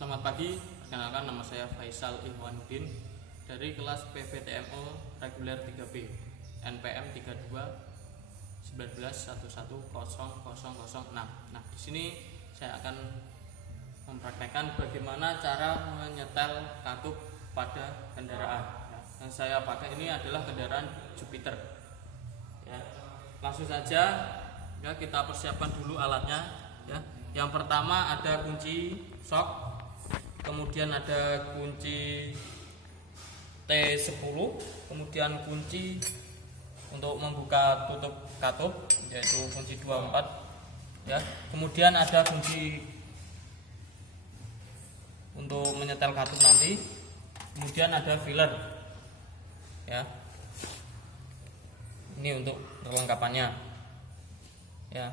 Selamat pagi, perkenalkan nama saya Faisal Ihwanuddin dari kelas PPTMO reguler 3B NPM 32 19110006. Nah, di sini saya akan mempraktekkan bagaimana cara menyetel katup pada kendaraan. Yang saya pakai ini adalah kendaraan Jupiter. Ya, langsung saja ya, kita persiapkan dulu alatnya. Ya, yang pertama ada kunci sok. Kemudian ada kunci T10, kemudian kunci untuk membuka tutup katup yaitu kunci 24 ya. Kemudian ada kunci untuk menyetel katup nanti. Kemudian ada filler ya. Ini untuk perlengkapannya ya.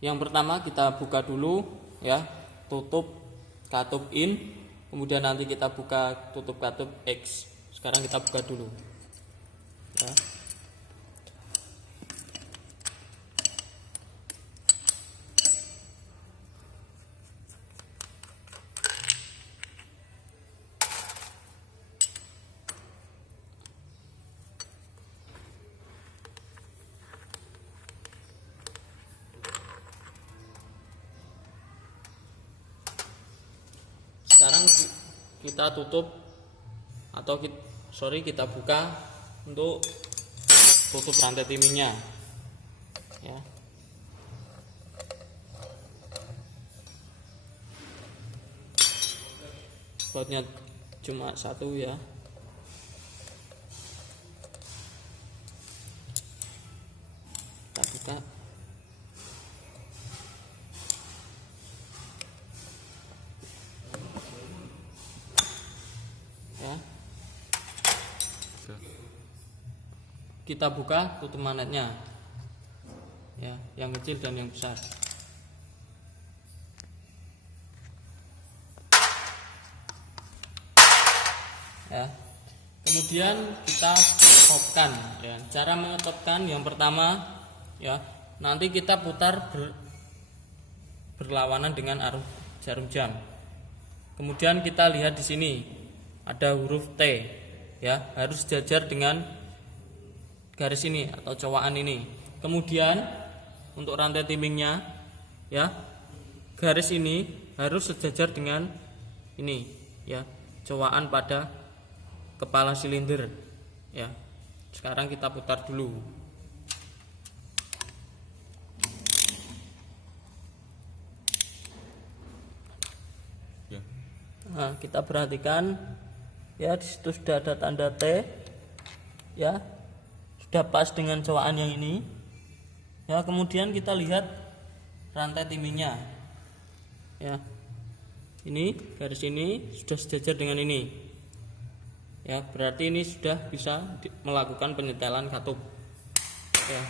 Yang pertama kita buka dulu ya, tutup katup in, kemudian nanti kita buka tutup katup X. Sekarang kita buka dulu ya. Sekarang kita tutup atau kita buka untuk tutup rantai timingnya ya. Bautnya cuma satu ya. Kita buka. Kita buka tutup magnetnya ya, yang kecil dan yang besar ya. Kemudian kita stopkan ya. Cara mengetopkan yang pertama ya, nanti kita putar berlawanan dengan arus jarum jam. Kemudian kita lihat di sini ada huruf T ya, harus sejajar dengan garis ini atau cowakan ini. Kemudian untuk rantai timingnya ya, garis ini harus sejajar dengan ini ya, cowakan pada kepala silinder ya. Sekarang kita putar dulu ya. Nah, kita perhatikan ya, di situ sudah ada tanda T ya, sudah pas dengan cowakan yang ini ya. Kemudian kita lihat rantai timingnya ya, ini garis ini sudah sejajar dengan ini ya, berarti ini sudah bisa melakukan penyetelan katup ya.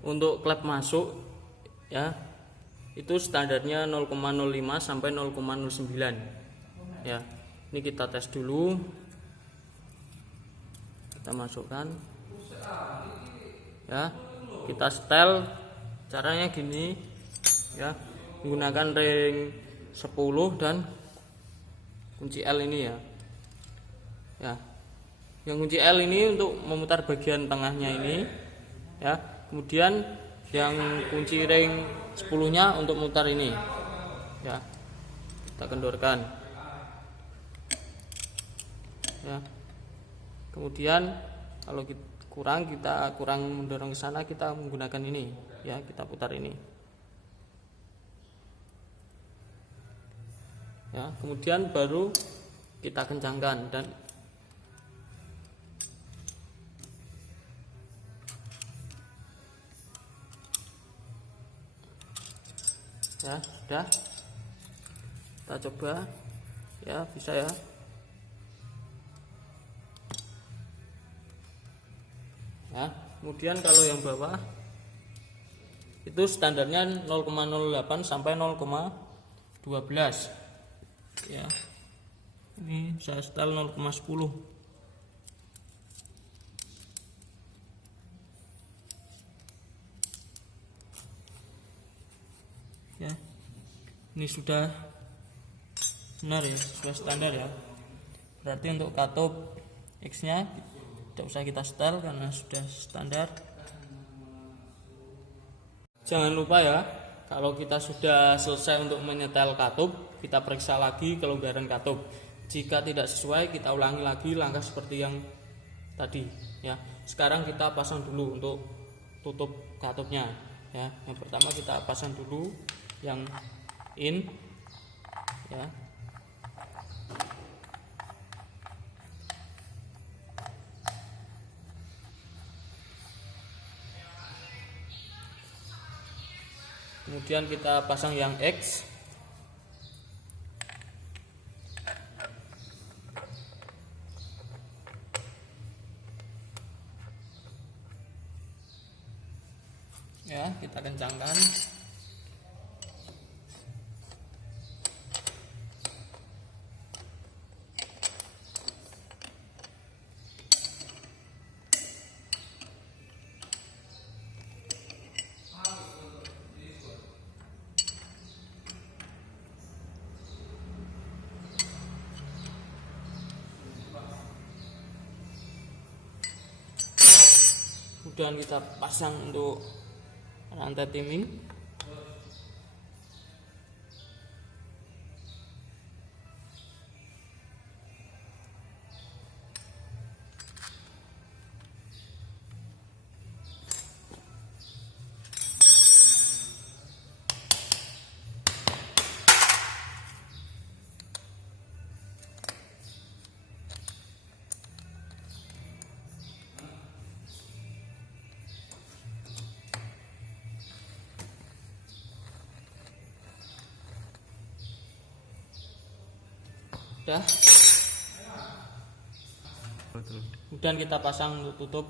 Untuk klep masuk ya, itu standarnya 0,05 sampai 0,09 ya. Ini kita tes dulu, kita masukkan ya, kita setel. Caranya gini ya, menggunakan ring 10 dan kunci L ini ya. Ya, yang kunci L ini untuk memutar bagian tengahnya ini ya. Kemudian yang kunci ring 10-nya untuk mutar ini ya, kita kendorkan ya. Kemudian kalau kita kurang mendorong ke sana, kita menggunakan ini ya, kita putar ini ya. Kemudian baru kita kencangkan dan ya, sudah. Kita coba ya, bisa ya. Ya, kemudian kalau yang bawah itu standarnya 0,08 sampai 0,12 ya. Ini saya setel 0,10 Ini sudah benar ya, sesuai standar ya. Berarti untuk katup X nya tidak usah kita setel karena sudah standar. Jangan lupa ya, kalau kita sudah selesai untuk menyetel katup, kita periksa lagi kelonggaran katup. Jika tidak sesuai, kita ulangi lagi langkah seperti yang tadi ya. Sekarang kita pasang dulu untuk tutup katupnya ya. Yang pertama kita pasang dulu yang in ya. Kemudian kita pasang yang X. Ya, kita kencangkan. Kemudian kita pasang untuk rantai timing. Udah. Kemudian kita pasang untuk tutup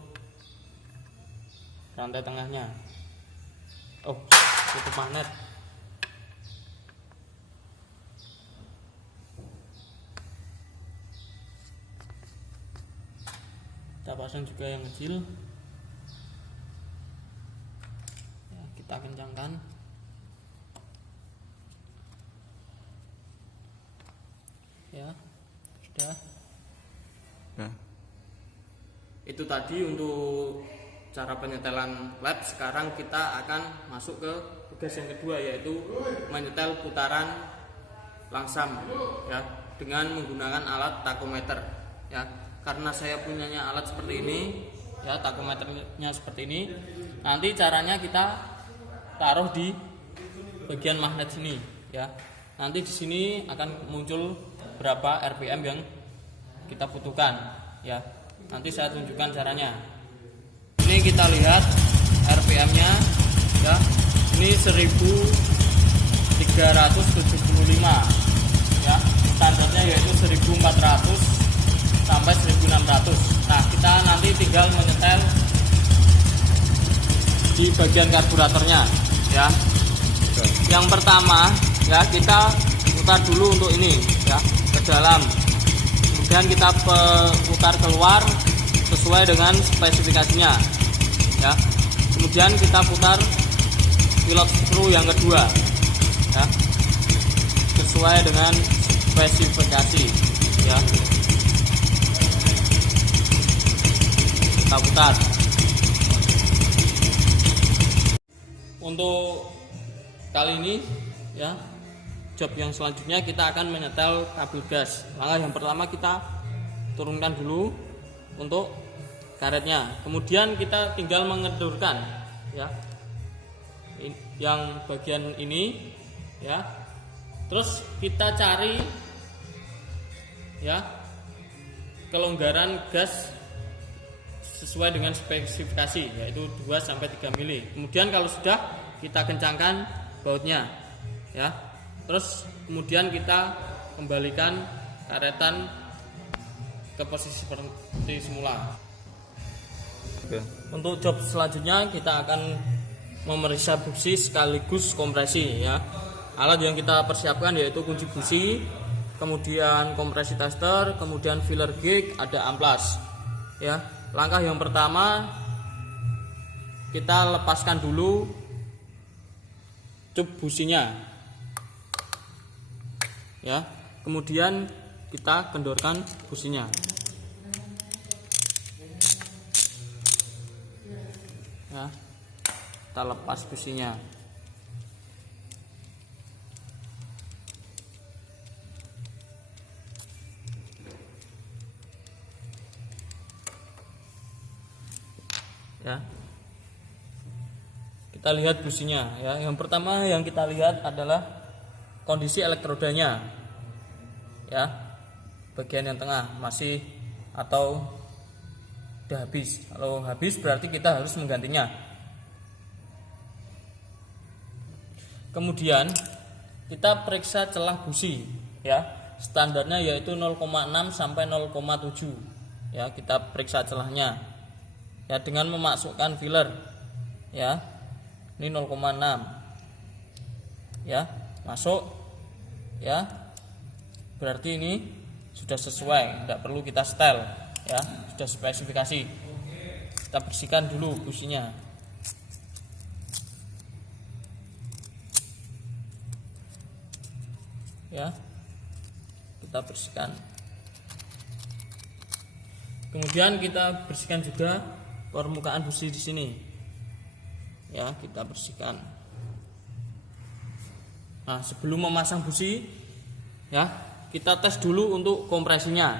rantai tengahnya. Oh, tutup magnet. Kita pasang juga yang kecil. Ya, kita kencangkan. Ya, sudah. Ya. Itu tadi untuk cara penyetelan led. Sekarang kita akan masuk ke tugas yang kedua, yaitu menyetel putaran langsam ya, dengan menggunakan alat takometer ya. Karena saya punyanya alat seperti ini ya, takometernya seperti ini. Nanti caranya kita taruh di bagian magnet sini ya. Nanti di sini akan muncul berapa RPM yang kita butuhkan ya. Nanti saya tunjukkan caranya. Ini kita lihat RPM-nya ya. Ini 1375 ya. Standarnya yaitu 1400 sampai 1600. Nah, kita nanti tinggal menyetel di bagian karburatornya ya. Yang pertama ya, kita putar dulu untuk ini ya, ke dalam. Kemudian kita putar keluar sesuai dengan spesifikasinya ya. Kemudian kita putar pilot screw yang kedua ya, sesuai dengan spesifikasi ya. Kita putar. Untuk kali ini ya, job yang selanjutnya kita akan menyetel kabel gas. Langkah yang pertama kita turunkan dulu untuk karetnya. Kemudian kita tinggal mengendurkan ya, yang bagian ini ya. Terus kita cari ya kelonggaran gas sesuai dengan spesifikasi, yaitu 2 sampai 3 mili. Kemudian kalau sudah, kita kencangkan bautnya ya. Terus kemudian kita kembalikan karetan ke posisi seperti semula. Oke. Untuk job selanjutnya kita akan memeriksa busi sekaligus kompresi ya. Alat yang kita persiapkan yaitu kunci busi, kemudian kompresi tester, kemudian filler gauge, ada amplas ya. Langkah yang pertama, kita lepaskan dulu cup businya ya. Kemudian kita kendorkan businya. Ya. Kita lepas businya. Ya. Kita lihat businya ya. Yang pertama yang kita lihat adalah kondisi elektrodanya. Ya. Bagian yang tengah masih atau udah habis. Kalau habis berarti kita harus menggantinya. Kemudian kita periksa celah busi ya. Standarnya yaitu 0,6 sampai 0,7. Ya, kita periksa celahnya. Ya, dengan memasukkan filler. Ya. Ini 0,6. Ya, masuk. Ya. Berarti ini sudah sesuai, tidak perlu kita setel. Ya, sudah spesifikasi. Kita bersihkan dulu businya. Ya, kita bersihkan. Kemudian kita bersihkan juga permukaan busi di sini. Ya, kita bersihkan. Nah, sebelum memasang busi, ya, kita tes dulu untuk kompresinya.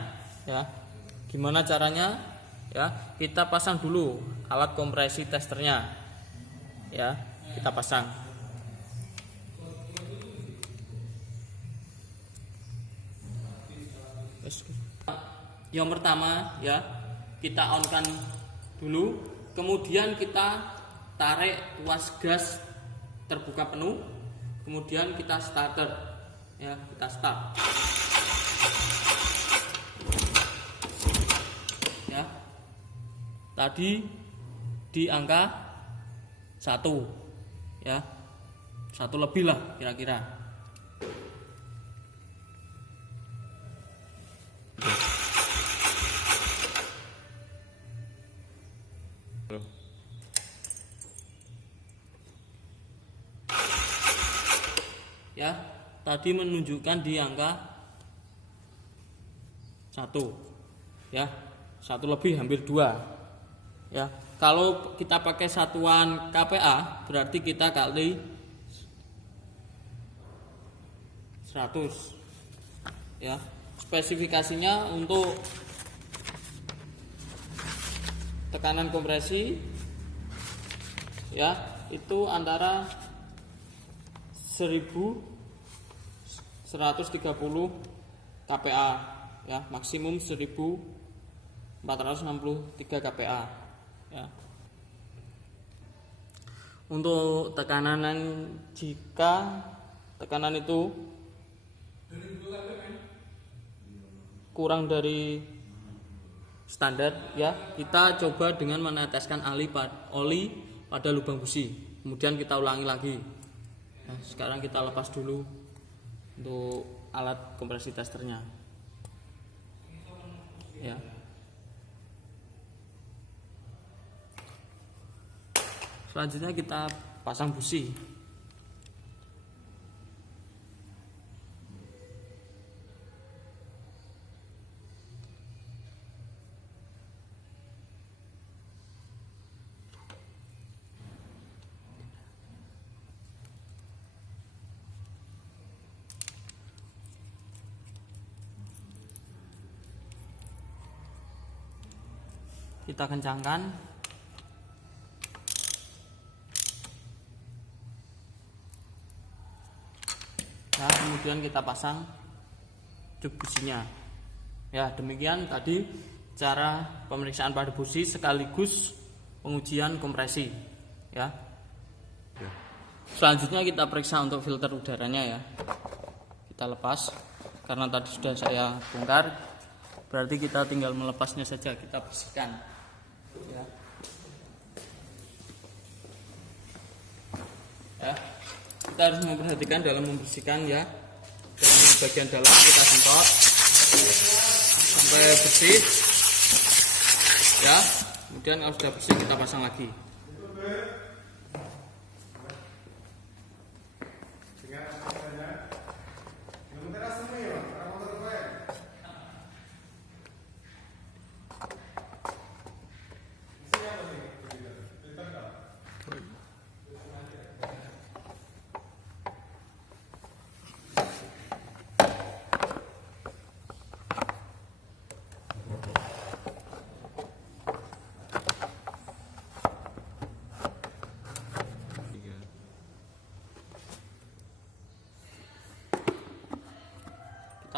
Ya, gimana caranya? Ya, kita pasang dulu alat kompresi testernya. Ya, kita pasang. Yang pertama ya, kita on-kan dulu, kemudian kita tarik tuas gas terbuka penuh, kemudian kita starter. Ya, kita start. Ya. Tadi di angka 1. Ya. 1 lebih lah kira-kira. Ya, tadi menunjukkan di angka 1. Ya, 1 lebih hampir 2. Ya, kalau kita pakai satuan kPa berarti kita kali 100. Ya, spesifikasinya untuk tekanan kompresi ya itu antara 1130 kPa ya, maksimum 1463 kPa ya. Untuk tekanan, jika tekanan itu kurang dari standar ya, kita coba dengan meneteskan oli pada lubang busi, kemudian kita ulangi lagi. Nah, sekarang kita lepas dulu untuk alat kompresi testernya. Ya. Selanjutnya kita pasang busi. Kita kencangkan. Nah, kemudian kita pasang cuk businya. Ya, demikian tadi cara pemeriksaan pada busi sekaligus pengujian kompresi. Ya. Selanjutnya kita periksa untuk filter udaranya ya. Kita lepas karena tadi sudah saya bongkar. Berarti kita tinggal melepasnya saja, kita bersihkan. Ya. Ya. Kita harus memperhatikan dalam membersihkan ya. Dalam bagian dalam kita semprot sampai bersih. Ya. Kemudian kalau sudah bersih kita pasang lagi.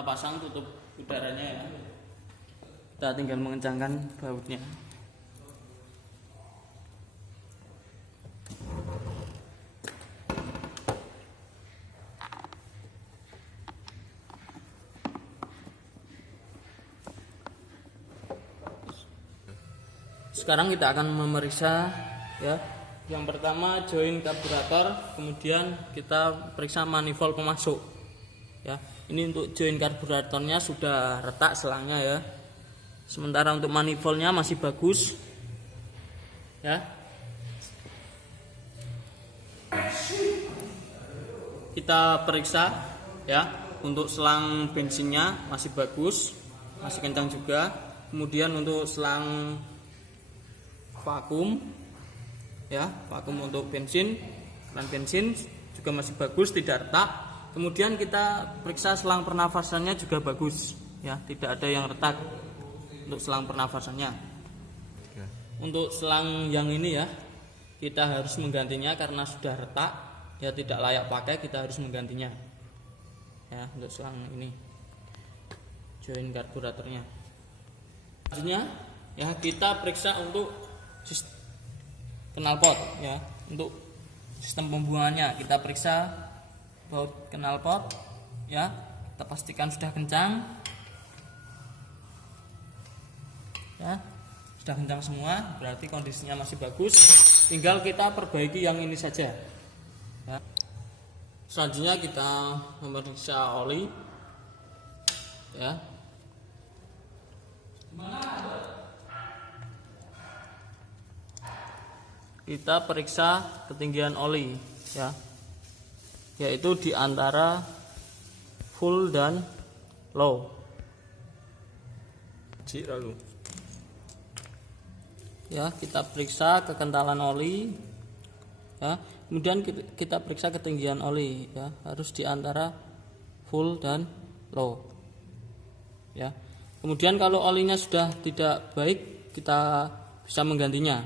kita pasang tutup udaranya ya. Kita tinggal mengencangkan bautnya. Sekarang kita akan memeriksa ya. Yang pertama join karburator, kemudian kita periksa manifold pemasok. Ya, ini untuk join karburatornya sudah retak selangnya ya. Sementara untuk manifoldnya masih bagus. Ya. Kita periksa ya, untuk selang bensinnya masih bagus, masih kencang juga. Kemudian untuk selang vakum ya, vakum untuk bensin, keran bensin juga masih bagus, tidak retak. Kemudian kita periksa selang pernafasannya juga bagus ya, tidak ada yang retak untuk selang pernafasannya. Untuk selang yang ini ya, kita harus menggantinya karena sudah retak ya, tidak layak pakai, kita harus menggantinya ya. Untuk selang ini join karburatornya. Selanjutnya ya, kita periksa untuk knalpot ya. Untuk sistem pembuangannya kita periksa baut knalpot ya, kita pastikan sudah kencang ya, sudah kencang semua, berarti kondisinya masih bagus. Tinggal kita perbaiki yang ini saja ya. Selanjutnya kita memeriksa oli ya. Kita periksa ketinggian oli ya, yaitu di antara full dan low. Lalu Ya, kita periksa kekentalan oli ya. Kemudian kita periksa ketinggian oli ya, harus di antara full dan low ya. Kemudian kalau olinya sudah tidak baik, kita bisa menggantinya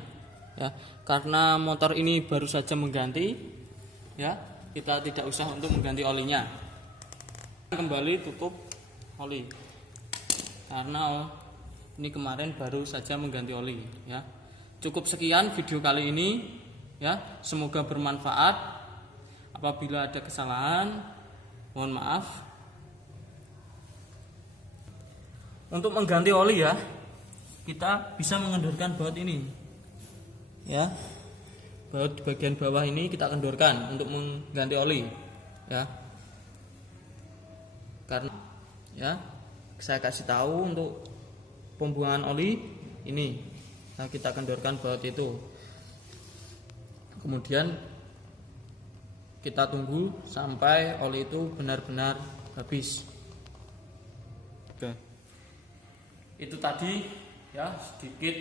ya. Karena motor ini baru saja mengganti ya, kita tidak usah untuk mengganti olinya. Kembali tutup oli karena ini kemarin baru saja mengganti oli ya. Cukup sekian video kali ini ya, semoga bermanfaat. Apabila ada kesalahan mohon maaf. Untuk mengganti oli ya, kita bisa mengendorkan baut ini ya. Baut di bagian bawah ini kita kendorkan untuk mengganti oli ya. Karena ya, saya kasih tahu untuk pembuangan oli ini, nah, kita kendorkan baut itu. Kemudian kita tunggu sampai oli itu benar-benar habis. oke. Itu tadi ya, sedikit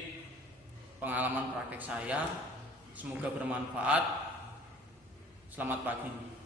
pengalaman praktek saya. Semoga bermanfaat. Selamat pagi.